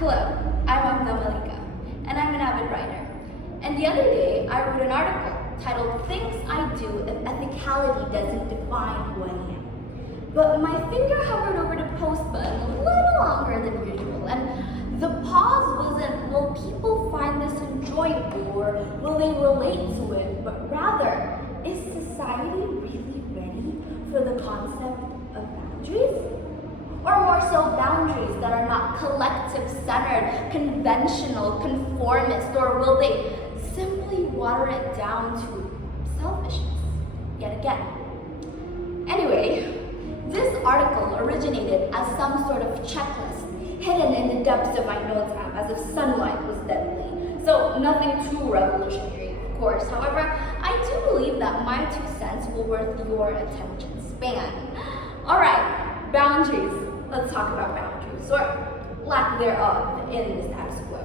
Hello, I'm Afna Malika, and I'm an avid writer. And the other day, I wrote an article titled Things I Do If Ethicality Doesn't Define Who I Am. But my finger hovered over the post button a little longer than usual, and the pause wasn't, will people find this enjoyable or will they relate to it, but rather, is society really ready for the concept of boundaries? Or more so, boundaries that are not collective-centered, conventional, conformist, or will they simply water it down to selfishness yet again? Anyway, this article originated as some sort of checklist hidden in the depths of my notes app as if sunlight was deadly. So nothing too revolutionary, of course. However, I do believe that my 2 cents will worth your attention span. Alright, boundaries. Let's talk about boundaries, or lack thereof in the status quo.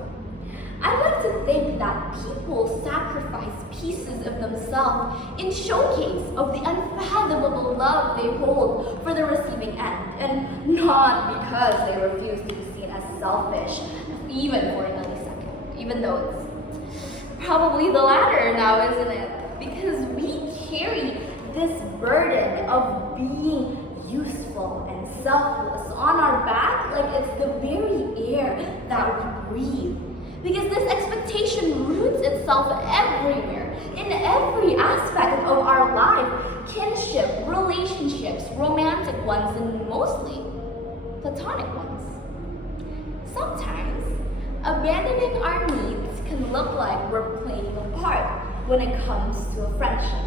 I like to think that people sacrifice pieces of themselves in showcase of the unfathomable love they hold for the receiving end, and not because they refuse to be seen as selfish, even for a millisecond, even though it's probably the latter now, isn't it? Because we carry this burden of being useful and selfless on our back like it's the very air that we breathe. Because this expectation roots itself everywhere, in every aspect of our life, kinship, relationships, romantic ones, and mostly platonic ones. Sometimes, abandoning our needs can look like we're playing a part when it comes to a friendship.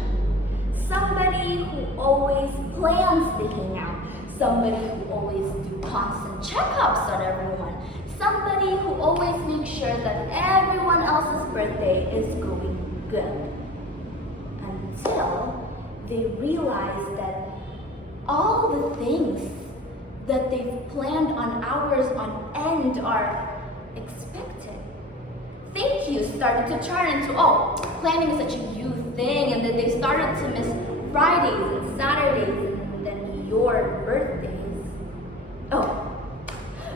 Somebody who always plans to hang out, somebody who always do constant checkups on everyone, somebody who always makes sure that everyone else's birthday is going good. Until they realize that all the things that they've planned on hours on end are expected. Thank you started to turn into, planning is such a you thing, and then they started to miss Fridays and Saturdays and then your birthdays.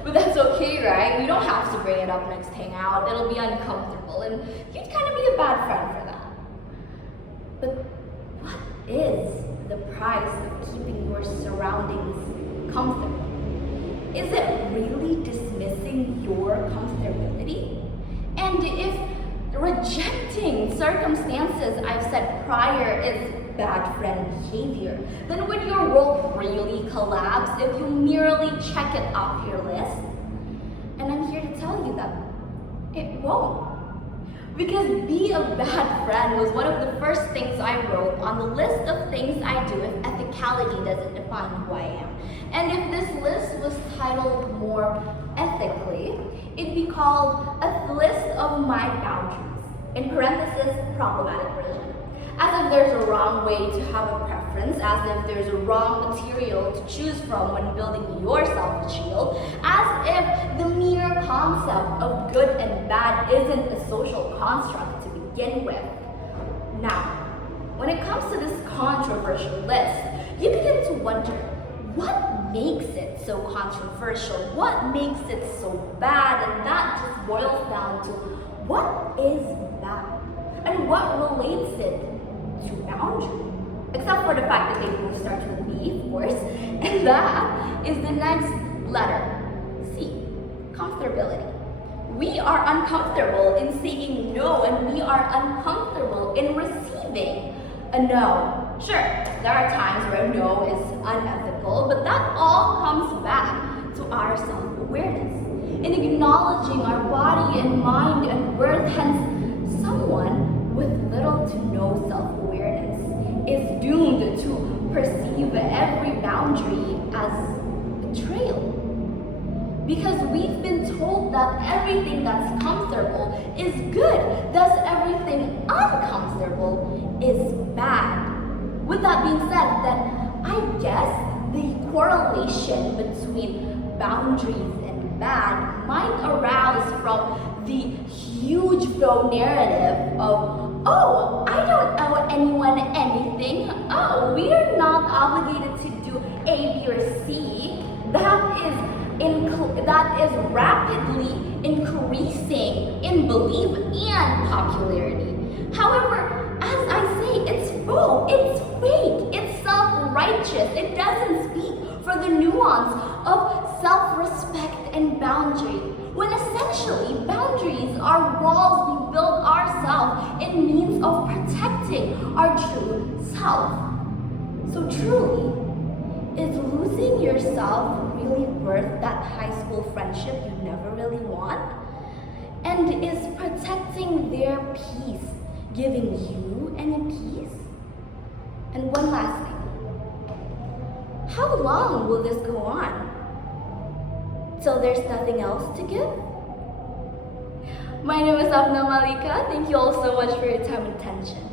But that's okay, right? You don't have to bring it up next hangout. It'll be uncomfortable, and you'd kind of be a bad friend for that. But what is the price of keeping your surroundings comfortable? Is it really dismissing your comfortability? And if rejecting circumstances I've said prior is bad friend behavior, then would your world really collapse if you merely check it off your list? And I'm here to tell you that it won't. Because be a bad friend was one of the first things I wrote on the list of things I do if ethicality doesn't define who I am. And if this list was titled more ethically, it'd be called a list of my boundaries, in parentheses, problematic version. As if there's a wrong way to have a preference, as if there's a wrong material to choose from when building yourself a shield, as if the mere concept of good and bad isn't a social construct to begin with. Now, when it comes to this controversial list, you begin to wonder, what makes it so controversial? What makes it so bad? And that just boils down to, what is bad? And what relates it to boundary? Except for the fact that they both start with B, of course. And that is the next letter, C, comfortability. We are uncomfortable in saying no, and we are uncomfortable in receiving a no. Sure, there are times where a no is unethical, but that all comes back to our self-awareness. In acknowledging our body and mind and worth, hence someone with little to no self-awareness is doomed to perceive every boundary as betrayal. Because we've been told that everything that's comfortable is good, thus everything uncomfortable is bad. With that being said, then I guess the correlation between boundaries and bad might arouse from the huge flow narrative of, I don't owe anyone anything. We're not obligated to do A, B, or C. That is rapidly belief and popularity. However, as I say, it's faux, it's fake, it's self-righteous. It doesn't speak for the nuance of self-respect and boundary, when essentially boundaries are walls we build ourselves in means of protecting our true self. So truly, is losing yourself really worth that high school friendship you never really want? And is protecting their peace giving you any peace? And one last thing. How long will this go on? Till there's nothing else to give? My name is Afna Malika. Thank you all so much for your time and attention.